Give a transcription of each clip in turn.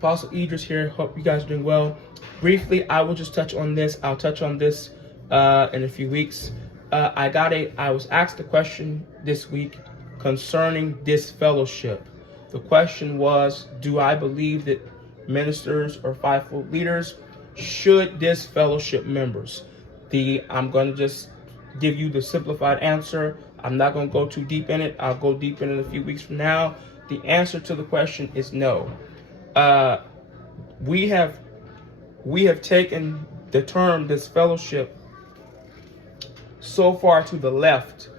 Apostle Idris here. Hope you guys are doing well. Briefly, I will just touch on this. I'll touch on this in a few weeks. I was asked a question this week concerning disfellowship. The question was, do I believe that ministers or fivefold leaders should disfellowship members? I'm going to just give you the simplified answer. I'm not going to go too deep in it. I'll go deep in it a few weeks from now. The answer to the question is no. We have taken the term disfellowship so far to the left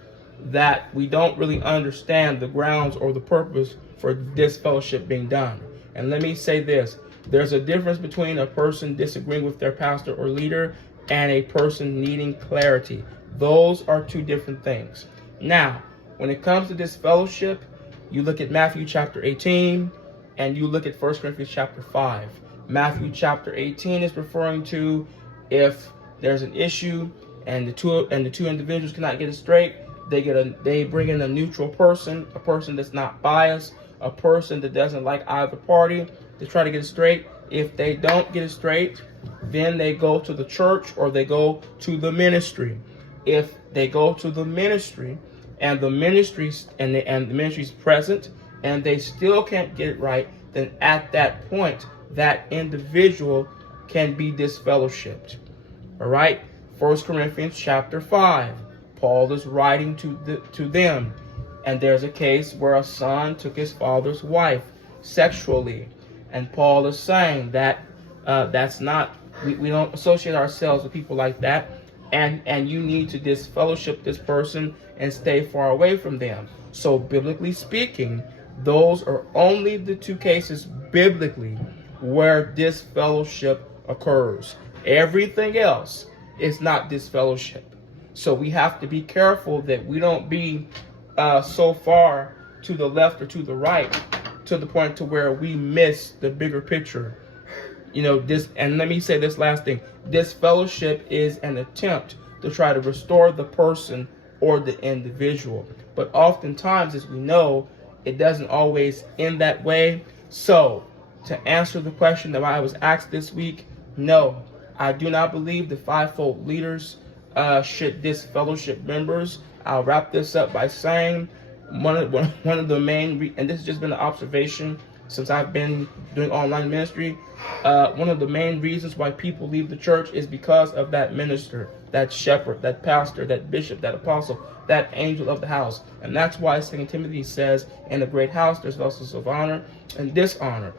that we don't really understand the grounds or the purpose for disfellowship being done. And let me say this. There's a difference between a person disagreeing with their pastor or leader and a person needing clarity. Those are two different things. Now, when it comes to disfellowship, you look at Matthew chapter 18 and you look at 1 Corinthians chapter 5. Matthew chapter 18 is referring to if there's an issue and the two individuals cannot get it straight, they bring in a neutral person, a person that's not biased, a person that doesn't like either party, to try to get it straight. If they don't get it straight, then they go to the church or they go to the ministry. If they go to the ministry and the ministry's present and they still can't get it right, then at that point that individual can be disfellowshipped. All right. 1 Corinthians chapter 5. Paul is writing to them, and there's a case where a son took his father's wife sexually, and Paul is saying that that's not, we don't associate ourselves with people like that, and you need to disfellowship this person and stay far away from them. So biblically speaking, those are only the two cases biblically where disfellowship occurs. Everything else is not disfellowship. So we have to be careful that we don't be so far to the left or to the right to the point to where we miss the bigger picture. And let me say this last thing. Disfellowship is an attempt to try to restore the person or the individual. But oftentimes, as we know, it doesn't always end that way. So to answer the question that I was asked this week, no, I do not believe the fivefold leaders should disfellowship members. I'll wrap this up by saying one of the main, and this has just been an observation since I've been doing online ministry, one of the main reasons why people leave the church is because of that minister, that shepherd, that pastor, that bishop, that apostle, that angel of the house. And that's why 2 Timothy says, in a great house there's vessels of honor and dishonor.